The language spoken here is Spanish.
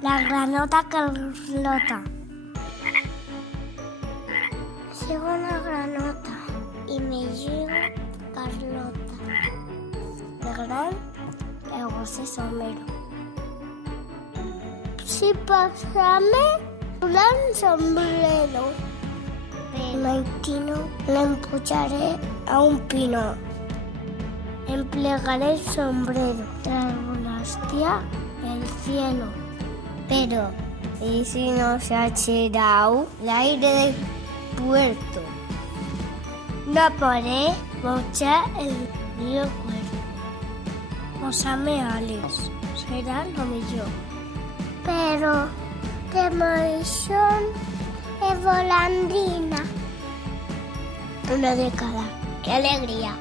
La granota Carlota. Sigo una granota y me digo Carlota. De gran el José Somero. Si pasame un sombrero, Maitino le empucharé a un pino. Emplearé el sombrero tras volastia el cielo. Pero, ¿y si no se ha tirado el aire del puerto? No podré bochar el río cuerpo. Posame Alex, será lo mejor. Pero, demolición es volandrina. Una década, qué alegría.